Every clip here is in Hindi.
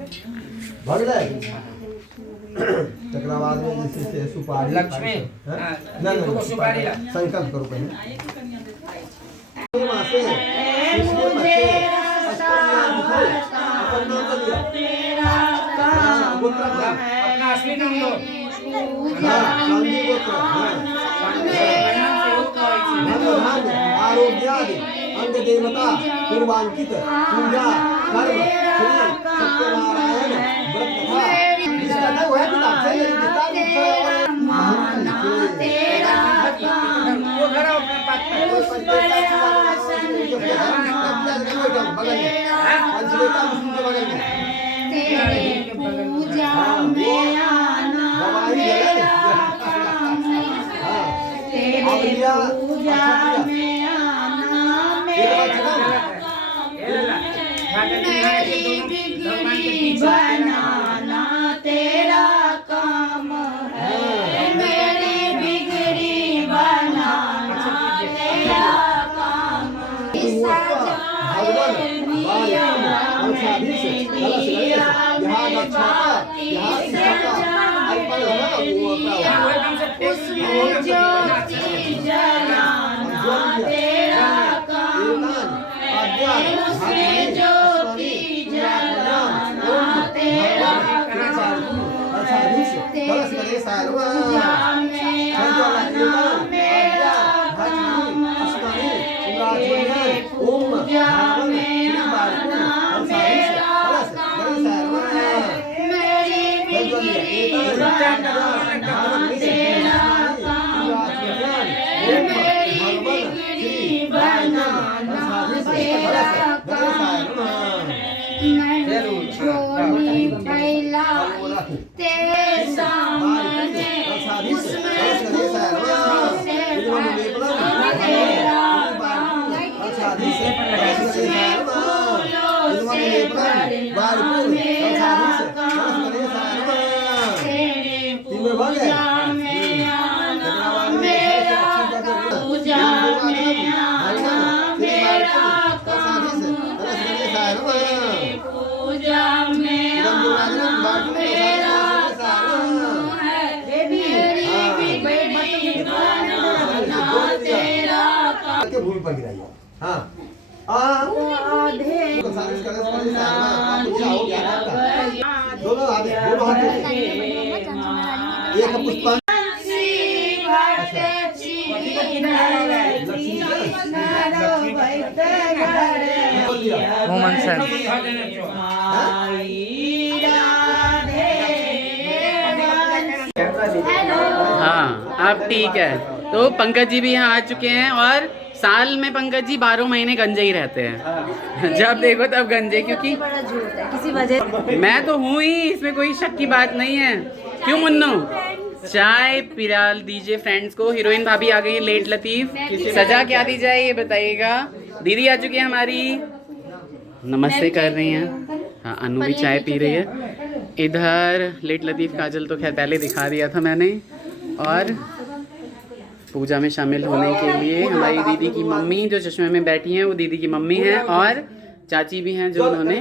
भग जाए चक्रवाद में जैसे सुपारी लक्ष्मी सुपारी संकल्प करो पहले अपना असली नाम लो आरोग्यादि अंग देवता पूर्वांकित पूजा कर्म श्री सत्यनारायण व्रत कथा जिसका वो है किताब से विस्तार रूप से माना तेरा वो धरा अपने पास तेरे पूजा में आना तेरा काम तेरे पूजा में आना मेरी बिगड़ी बनाना तेरा काम है मेरी बिगड़ी बनाना तेरा काम उसमें ज्योति जलाना तेरा काम है उसमें ज्योति जलाना तेरा काम पूजा में आना मेरा काम है पूजा में आना मेरा काम है मेरी बिगड़ी बनाना तेरा काम है मेरी बिगड़ी बनाना तेरा काम मैंने छोड़ी फैलाई तेरे सामने उसमें फूलों से ढका तेरा काम फूलों से भरना मेरा काम तेरे पूजा में आना मेरा पूजा में आना मेरा काम है पूजा में आना मेरा काम है मेरी बिगड़ी बनाना तेरा काम के भूमि पर गिराइए हाँ दोनों आधे दोनों हाथ एक पुष्पांजलि हाँ अब ठीक है। तो पंकज जी भी यहाँ आ चुके हैं और साल में पंकज जी 12 महीने गंजे ही रहते हैं। जब देखो तब गंजे, क्योंकि किसी वजह मैं तो हूँ ही, इसमें कोई शक की बात नहीं है। क्यों मुन्नू? चाय पिला दीजिए फ्रेंड्स को। हीरोइन भाभी आ गई लेट लतीफ। सजा क्या दी जाए ये बताइएगा। दीदी आ चुकी है हमारी, नमस्ते कर रही हैं। हाँ अनु भी चाय पी रही है। इधर लेट लतीफ काजल तो खैर पहले दिखा दिया था मैंने। और पूजा में शामिल होने के लिए हमारी दीदी की मम्मी जो चश्मे में बैठी हैं वो दीदी की मम्मी हैं, और चाची भी हैं जो उन्होंने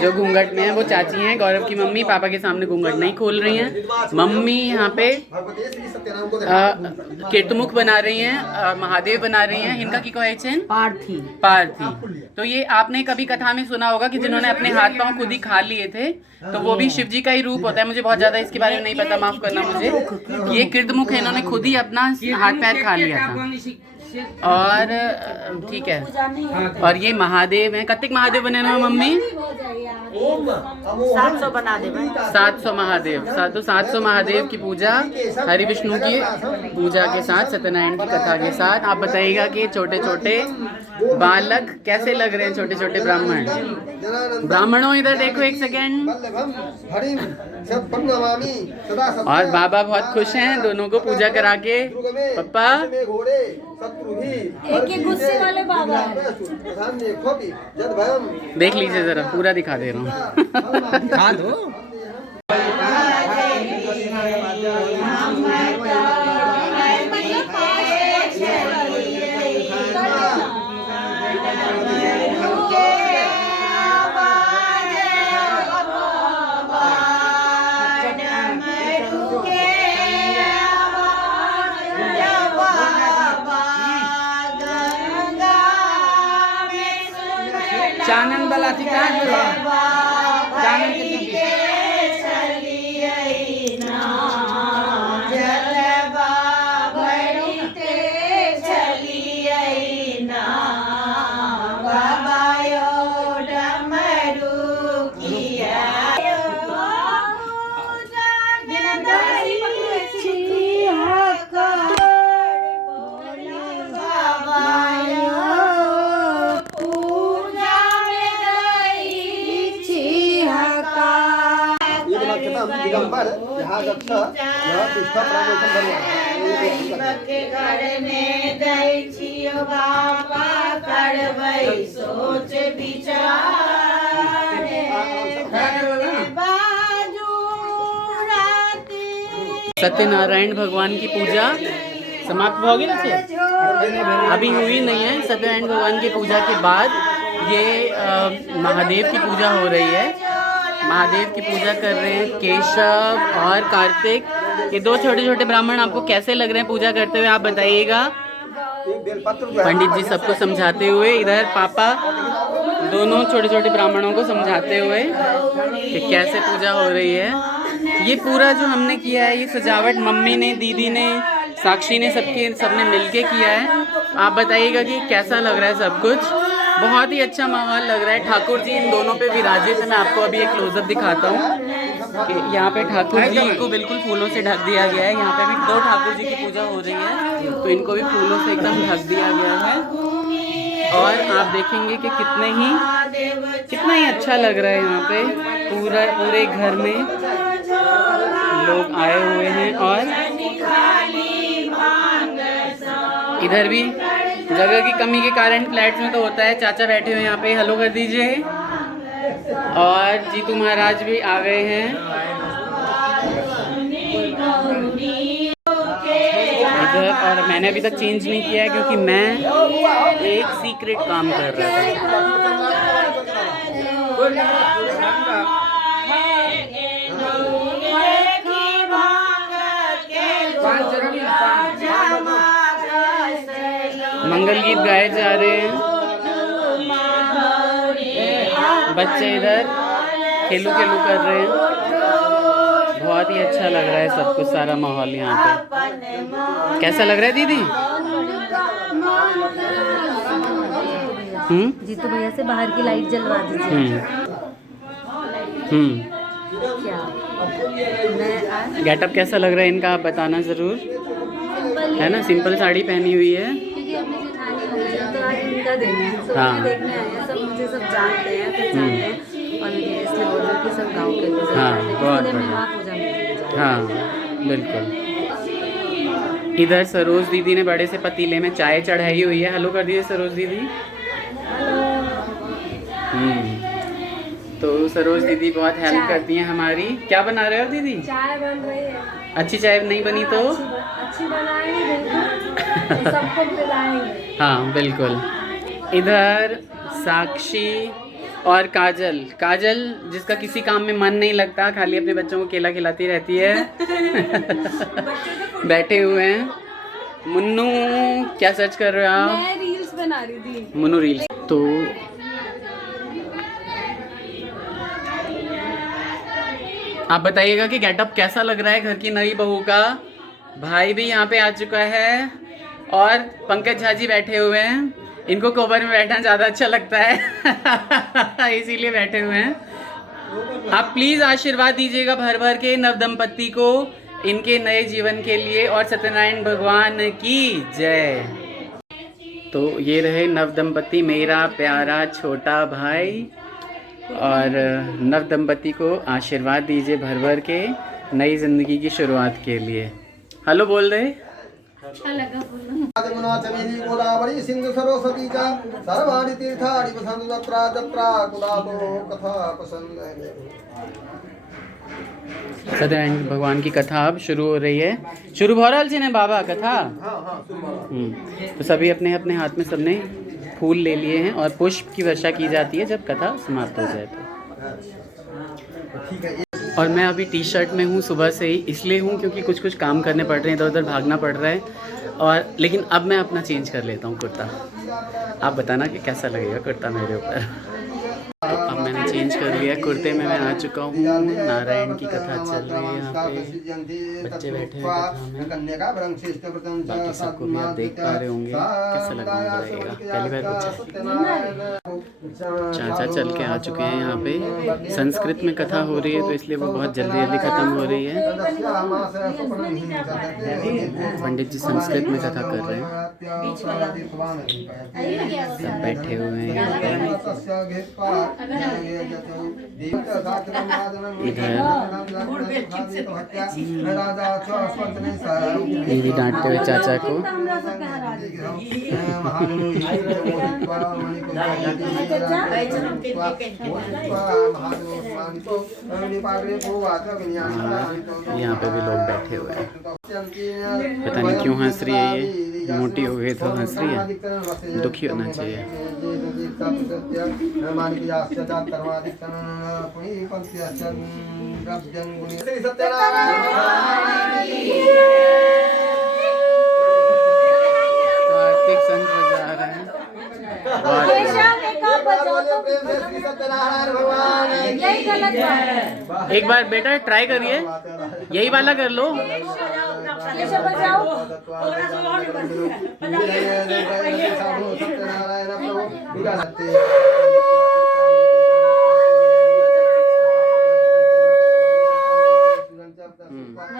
जो घूंघट में है वो चाची हैं। गौरव की मम्मी पापा के सामने घूंघट नहीं खोल रही हैं। मम्मी यहाँ पे कीर्तमुख बना रही हैं, महादेव बना रही हैं। इनका की कहे छेन पार्थी। तो ये आपने कभी कथा में सुना होगा कि जिन्होंने अपने हाथ पांव खुद ही खा लिए थे, तो वो भी शिव जी का ही रूप होता है। मुझे बहुत ज्यादा इसके बारे में नहीं पता, माफ करना मुझे। ये कीर्तमुख है, इन्होंने खुद ही अपना हाथ पैर खा लिया था। और ठीक है, और ये महादेव हैं। कतिक महादेव बने ना मम्मी? 700 बना दे 700 महादेव। 700 महादेव की पूजा, हरि विष्णु की पूजा के साथ, सत्यनारायण की कथा के साथ। आप बताइएगा कि छोटे छोटे बालक कैसे लग रहे हैं, छोटे छोटे ब्राह्मण। ब्राह्मणों इधर देखो एक सेकेंड। और बाबा बहुत खुश हैं दोनों को पूजा करा के। पप्पा एक गुस्से वाले बाबा हैं। देख लीजिए जरा, पूरा दिखा दे रहा हूँ। खा दो। जी कहाँ जानन के दिगंबर यहाँ दक्ष यह तिष्ठा प्राणोषण घर में दै छियो बाबा करबै सोच विचार बाजू राती। सत्यनारायण भगवान की पूजा समाप्त हो गई थी, अभी हुई नहीं है। सत्यनारायण भगवान की पूजा के बाद ये महादेव की पूजा हो रही है। महादेव की पूजा कर रहे हैं केशव और कार्तिक। ये दो छोटे छोटे ब्राह्मण आपको कैसे लग रहे हैं पूजा करते हुए, आप बताइएगा। पंडित जी सबको समझाते हुए, इधर पापा दोनों छोटे छोटे ब्राह्मणों को समझाते हुए कि कैसे पूजा हो रही है। ये पूरा जो हमने किया है, ये सजावट मम्मी ने, दीदी ने, साक्षी ने, सबने मिलके किया है। आप बताइएगा कि कैसा लग रहा है सब कुछ। बहुत ही अच्छा माहौल लग रहा है। ठाकुर जी इन दोनों पे विराजित है। मैं आपको अभी एक क्लोजअप दिखाता हूँ कि यहाँ पे ठाकुर जी को बिल्कुल फूलों से ढक दिया गया है। यहाँ पे भी दो ठाकुर जी की पूजा हो रही है, तो इनको भी फूलों से एकदम ढक दिया गया है। और आप देखेंगे कि कितना ही अच्छा लग रहा है। यहाँ पे पूरे घर में लोग आए हुए हैं। और इधर भी जगह की कमी के कारण फ्लैट्स में तो होता है। चाचा बैठे हुए यहाँ पे, हेलो कर दीजिए। और जीतू महाराज भी आ गए हैं इधर। और मैंने अभी तक चेंज नहीं किया है क्योंकि मैं एक सीक्रेट काम कर रहा था। मंगल गीत गाए जा रहे हैं। बच्चे इधर खेलू कर रहे हैं। बहुत ही अच्छा लग रहा है सब कुछ, सारा माहौल यहाँ पे। कैसा लग रहा है दीदी? जीतू भैया से बाहर की लाइट जलवा दीजिए। क्या गेटअप कैसा लग रहा है इनका, आप बताना ज़रूर, है ना। सिंपल साड़ी पहनी हुई है। तो आज इनका दिन है, सब हाँ। देखने आए हैं। सब मुझे सब जानते हैं, पहचानते हैं। और मुझे इसलिए बोल रहे कि सब गाँव के लोग हाँ, बहुत इसलिए मैं बढ़िया। वहाँ पूजा में हाँ बिल्कुल। इधर सरोज दीदी ने बड़े से पतीले में चाय चढ़ाई हुई है। हेलो कर दीजिए सरोज दीदी। तो सरोज दीदी बहुत हेल्प करती हैं हमारी। क्या बना रहे हो दीदी? चाय बन रही है। अच्छी चाय नहीं बनी तो अच्छी बनाएंगे, बिल्कुल सबको पिलाएंगे। हाँ बिल्कुल। इधर साक्षी और काजल जिसका किसी काम में मन नहीं लगता, खाली अपने बच्चों को केला खिलाती रहती है। बैठे हुए हैं। मुन्नू क्या सर्च कर रहे हो आप? मैं रील्स बना रही थी। मुन्नू रील्स। तो आप बताइएगा कि गेटअप कैसा लग रहा है घर की नई बहू का। भाई भी यहाँ पे आ चुका है और पंकज झा जी बैठे हुए हैं। इनको कोबर में बैठना ज़्यादा अच्छा लगता है इसीलिए बैठे हुए हैं। आप प्लीज़ आशीर्वाद दीजिएगा भर भर के नव दंपत्ति को, इनके नए जीवन के लिए। और सत्यनारायण भगवान की जय। तो ये रहे नव दंपत्ति, मेरा प्यारा छोटा भाई। और नव दंपति को आशीर्वाद दीजिए भर भर के नई जिंदगी की शुरुआत के लिए। हेलो बोल रहे। अच्छा लगा बोलना। जमुना चमेली गोदावरी सिंधु सरस्वती च सर्वाणि तीर्थानि वसन्तु तत्र तत्र कुलातो कथा पसंद है। सत्यनारायण भगवान की कथा अब शुरू हो रही है। शुरू हो रहा है बाबा कथा। तो सभी अपने अपने हाथ में सबने फूल ले लिए हैं और पुष्प की वर्षा की जाती है जब कथा समाप्त हो जाए तो। और मैं अभी टी शर्ट में हूँ सुबह से ही, इसलिए हूँ क्योंकि कुछ काम करने पड़ रहे हैं, इधर उधर भागना पड़ रहा है। और लेकिन अब मैं अपना चेंज कर लेता हूँ कुर्ता। आप बताना कि कैसा लगेगा कुर्ता मेरे ऊपर। अब मैंने चेंज कर लिया, कुर्ते में मैं आ चुका हूँ। नारायण की कथा चल रही है यहाँ पे, बच्चे बैठे हैं कथा में। बाकी सबको भी आप देख पा रहे होंगे। कैसा लग रहा बताइएगा, पहली बार कुछ चाचा चल के आ चुके हैं यहाँ पे। संस्कृत में कथा हो रही है तो इसलिए वो बहुत जल्दी जल्दी ख़त्म हो रही है। पंडित जी संस्कृत में कथा कर रहे हैं, सब बैठे हुए हैं यहाँ पे। इधर दीदी डांटते हुए चाचा को। यहाँ पे भी लोग बैठे हुए हैं, पता नहीं क्यों हंस रही है ये, मोटी हो गई तो हंस रही है, दुखी होना चाहिए। कार्तिक संग बजा रहे हैं। एक बार बेटा ट्राई करिए, यही वाला कर लो।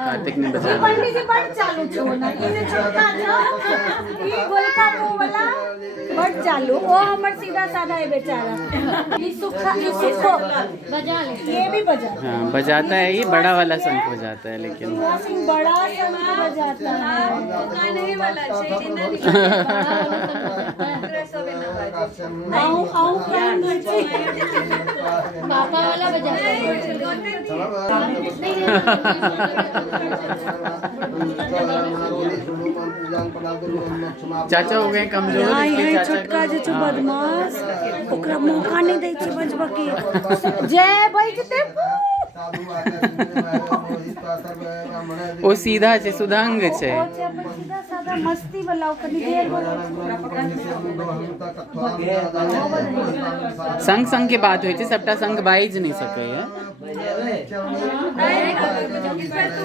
कार्तिक ने बजाया। पंडित जी बड़ चालू छो ना, इने छोटा छो, ई गोलका को वाला बड़ चालू। ओ हमर सीधा साधा है बेचारा, ई सुखा ई सुखो बजा ले, ये भी बजा। हाँ बजाता है, ये बड़ा वाला शंख बजाता है, लेकिन बड़ा शंख बजाता है। गाने वाला आऊ आऊ प्राण बच्चे पापा वाला बजाता है। चाचा हो गए कमजोर, इसलिए चाचा छोटका जो बदमाश ओकरा मौका नहीं दै छी बजबा के। जय बजते वो सीधा छे, सुधांग छे। सीधा साधा मस्ती वाला कनी देर संग संग के बात हुई थी, सबटा संग बाइज नहीं सके है।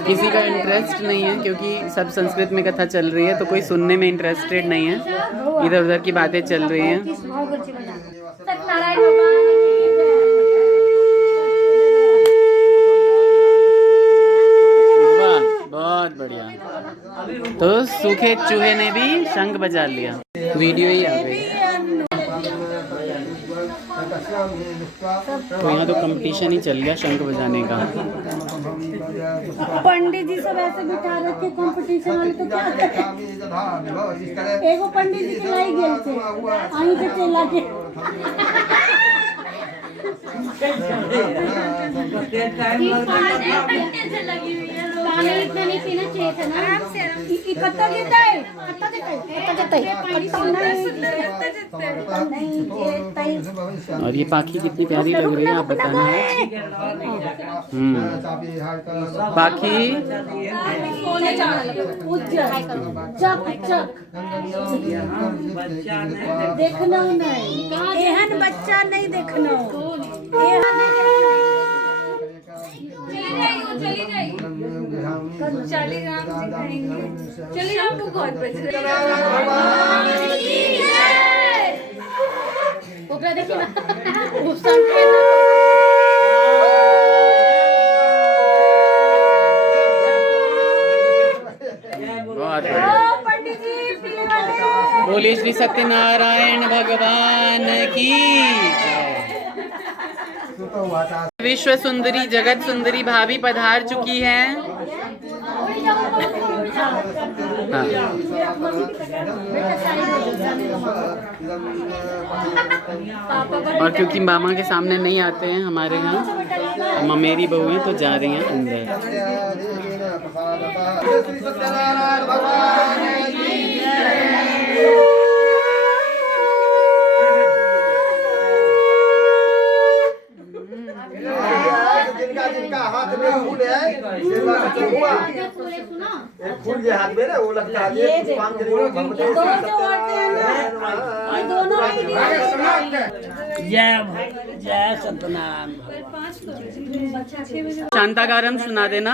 किसी का इंटरेस्ट नहीं है क्योंकि सब संस्कृत में कथा चल रही है, तो कोई सुनने में इंटरेस्टेड नहीं है, इधर उधर की बातें चल रही हैं। वाह बहुत बढ़िया। तो सूखे चूहे ने भी शंख बजा लिया। वीडियो ही आ गई। तो यहाँ तो कंपटीशन ही चल गया शंख बजाने का। पंडित जी सब ऐसे बिठा रखे कंपटीशन वाले, तो क्या एगो पंडित जी के लाई गेल थे आई के चला के पानी इतना नहीं पीना चाहिए था ना। कत्ता देता है, कत्ता देता है, कत्ता देता है। और ये पाखी कितनी प्यारी लग रही है, आप बताना। पाखी देखना नहीं, एहन बच्चा नहीं देखना। बोलिए श्री सत्यनारायण भगवान की। विश्व सुंदरी जगत सुंदरी भाभी पधार चुकी हैं। हाँ। और क्योंकि मामा के सामने नहीं आते हैं हमारे यहाँ, ममेरी बहू हैं तो जा रही हैं अंदर। जिनका हाथ में फूल है, फूल के हाथ में ना वो लगता है। ये दोनों जय सत्यनारायण। शांताकारम सुना देना।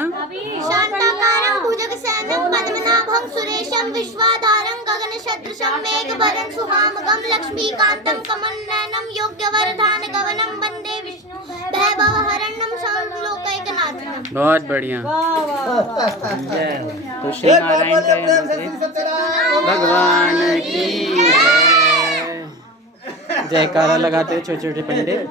शांताकारं भुजगशयनं पद्मनाभं सुरेशं विश्वाधारं गगनसदृशं मेघवर्णं सुहामगं लक्ष्मीकान्तं कमलनयनं योग्यवरदान गगनं वन्दे विष्णु वैभवहरणं सर्वलोकैकनाथनं। बहुत बढ़िया। तो श्री नारायण का ये मंत्र भगवान की जय। जयकारा लगाते हैं छोटे छोटे पंडित।